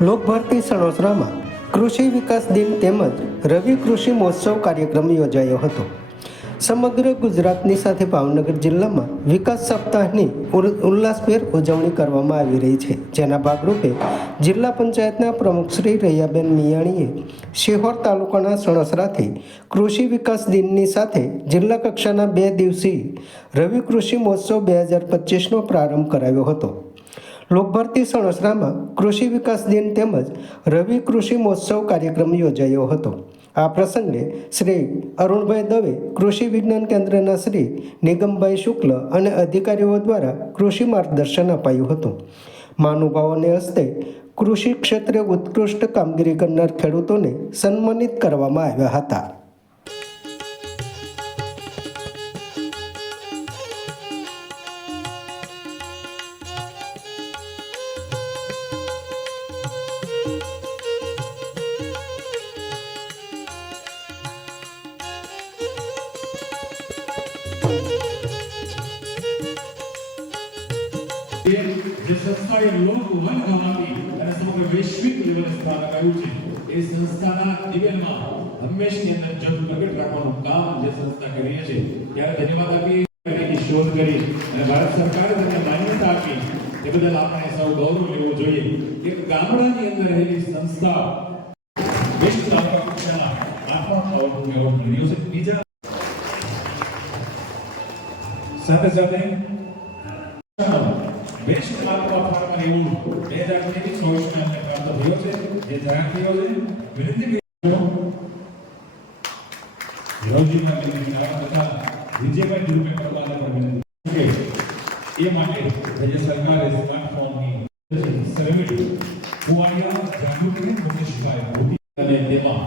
લોકભારતી સણોસરામાં કૃષિ વિકાસ દિન તેમજ રવિ કૃષિ મહોત્સવ કાર્યક્રમ યોજાયો હતો. સમગ્ર ગુજરાતની સાથે ભાવનગર જિલ્લામાં વિકાસ સપ્તાહની ઉલ- ઉલ્લાસભેર ઉજવણી કરવામાં આવી રહી છે. જેના ભાગરૂપે જિલ્લા પંચાયતના પ્રમુખ શ્રી રૈયાબેન મિયાણીએ શિહોર તાલુકાના સણોસરાથી કૃષિ વિકાસ દિનની સાથે જિલ્લા કક્ષાના બે દિવસીય રવિ કૃષિ મહોત્સવ બે હજાર પચીસનો પ્રારંભ કરાવ્યો હતો. લોકભારતી સણસરામાં કૃષિ વિકાસ દિન તેમજ રવિ કૃષિ મહોત્સવ કાર્યક્રમ યોજાયો હતો. આ પ્રસંગે શ્રી અરુણભાઈ દવે કૃષિ વિજ્ઞાન કેન્દ્રના શ્રી નિગમભાઈ શુક્લ અને અધિકારીઓ દ્વારા કૃષિ માર્ગદર્શન અપાયું હતું. મહાનુભાવોને હસ્તે કૃષિ ક્ષેત્રે ઉત્કૃષ્ટ કામગીરી કરનાર ખેડૂતોને સન્માનિત કરવામાં આવ્યા હતા. જે સંસ્થાએ લોક વન ગમાવી અને સમગ્ર વૈશ્વિક લેવલે સ્થાન લગાવ્યું છે, એ સંસ્થાના નિવેદનમાં હંમેશની અંદર જગ પ્રગટ રાખવાનું કામ જે સંસ્થા કરી છે. ત્યારે ધન્યવાદ આપી શોધ કરી અને ભારત સરકારે તેને માન્યતા આપી. એ બદલ આપણે સૌ ગૌરવ લેવું જોઈએ. કે ગામડાની અંદર રહેલી સંસ્થા વિશ્વ કક્ષાના બીજા સાથે સાથે બેસ્ટ આત્મા ફાર્મર એવું બે હજાર ત્રેવીસ ચોવીસમાં અમને પ્રાપ્ત થયો છે, જે જાહેર થયો છે. વિનંતી બિલની નાણાં તથા વિજયભાઈ દુરુપયોગ કરવાને પણ વિનંતી એ માટે રાજ્ય સરકારે સ્માર્ટફોનની સર્વિટ કુવાડિયા જાગૃતિ મુકેશભાઈ મોદી અને તેમાં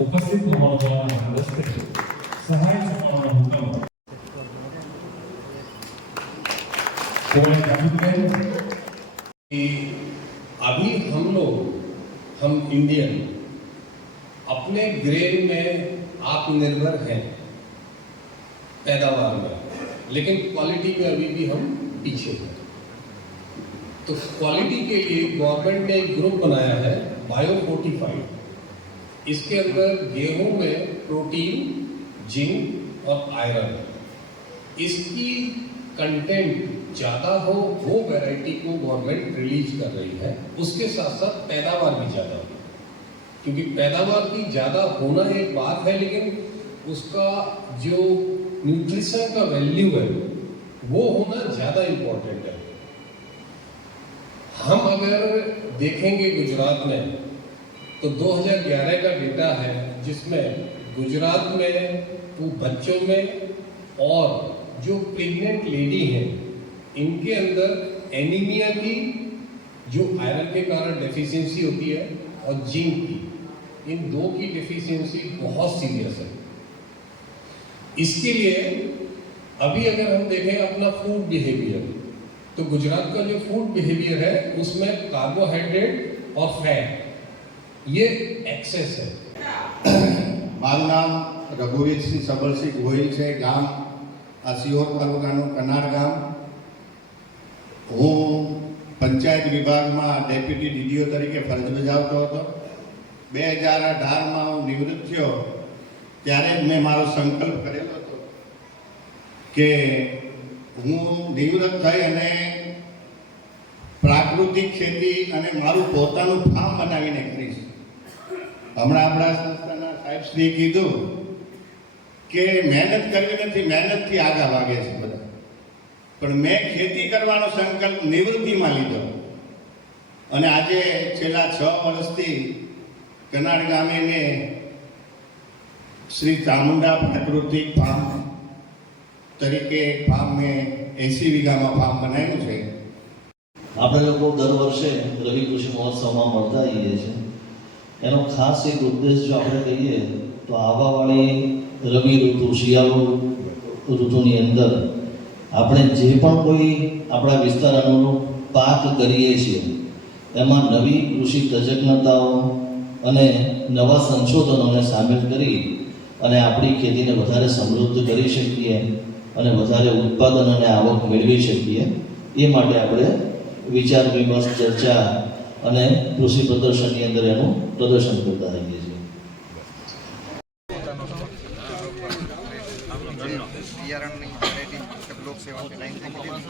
ઉપસ્થિત મહાનુભાવોના હસ્તે સહાય ચૂકવવાનો હુકમ कि अभी हम लोग, हम इंडियन अपने ग्रेन में आत्मनिर्भर हैं पैदावार में, लेकिन क्वालिटी में अभी भी हम पीछे हैं। तो क्वालिटी के लिए गवर्नमेंट ने एक ग्रुप बनाया है बायो फोर्टिफाइड इसके अंदर गेहूँ में प्रोटीन जिंक और आयरन इसकी कंटेंट ज़्यादा हो, वो वैरायटी को गवर्नमेंट रिलीज़ कर रही है, उसके साथ साथ पैदावार भी ज़्यादा हो। क्योंकि पैदावार की ज़्यादा होना एक बात है, लेकिन उसका जो न्यूट्रिशन का वैल्यू है, वो होना ज़्यादा इम्पोर्टेंट है। हम अगर देखेंगे गुजरात में तो 2011 का डेटा है, जिसमें गुजरात में वो बच्चों में और जो प्रेग्नेंट लेडी हैं इनके अंदर एनीमिया की जो आयरन के कारण डेफिशिएंसी होती है और जिंक की इन दो की डेफिशिएंसी बहुत सीरियस है इसके लिए अभी अगर हम देखें अपना फूड बिहेवियर तो गुजरात का जो फूड बिहेवियर है उसमें कार्बोहाइड्रेट और फैट ये एक्सेस है મારું નામ રઘુવીરસિંહ સબલસિંહ ગોહિલ છે ગામ આ સિહોર તાલુકાનું કનાર ગામ હું પંચાયત વિભાગમાં ડેપ્યુટી ડીડીઓ તરીકે ફરજ બજાવતો હતો. બે હજાર અઢારમાં હું નિવૃત્ત થયો, ત્યારે જ મેં મારો સંકલ્પ કરેલો હતો કે હું નિવૃત્ત થઈ અને પ્રાકૃતિક ખેતી અને મારું પોતાનું ફાર્મ બનાવીને કરીશ હમણાં આપણા સંસ્થાના સાહેબશ્રીએ કીધું કે મહેનત કરવી નથી, મહેનતથી આગળ વાગે છે બધા. પણ મેં ખેતી કરવાનો સંકલ્પ નિવૃત્તિમાં લીધો. અને આજે છેલ્લા છ વર્ષથી કનાડ ગામે શ્રી ચામુંડા પ્રાકૃતિક ફાર્મ તરીકે ફાર્મ મેં એસી વીઘામાં ફાર્મ બનાવ્યું છે. આપણે લોકો દર વર્ષે રવિ કૃષિ મહોત્સવમાં મળતા આવીએ છીએ. એનો ખાસ એક ઉદ્દેશ જો આપણે કહીએ તો આવાવાળી રવિ ઋતુ, શિયાળુ ઋતુની અંદર આપણે જે પણ કોઈ આપણા વિસ્તાર પાક કરીએ છીએ, એમાં નવી કૃષિ તજજ્ઞતાઓ અને નવા સંશોધનોને સામેલ કરી અને આપણી ખેતીને વધારે સમૃદ્ધ કરી શકીએ અને વધારે ઉત્પાદન અને આવક મેળવી શકીએ, એ માટે આપણે વિચાર વિમર્શ, ચર્ચા અને કૃષિ પ્રદર્શનની અંદર એનું પ્રદર્શન કરતા રહીએ છીએ. બિયારણની વેરાયટી લોક સેવા લાઈન થઈ ગઈ.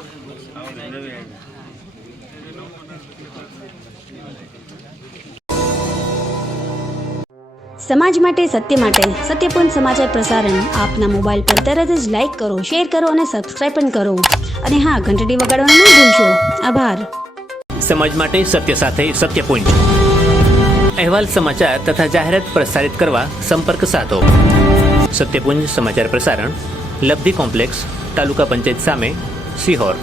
સમાજ માટે સત્ય માટે સત્યપૂર્ણ સમાચાર પ્રસારણ આપના મોબાઈલ પર તરત જ લાઈક કરો શેર કરો અને સબસ્ક્રાઈબ પણ કરો. અને હા ઘંટડી વગાડવાનું ન ભૂલશો. આભાર. સમાજ માટે સત્ય સાથે સત્યપૂર્ણ અહેવાલ સમાચાર તથા જાહેરાત પ્રસારિત કરવા સંપર્ક સાધો. સત્યપુંજ સમાચાર પ્રસારણ લબ્ધિ કોમ્પ્લેક્સ તાલુકા પંચાયત સામે સિહોર.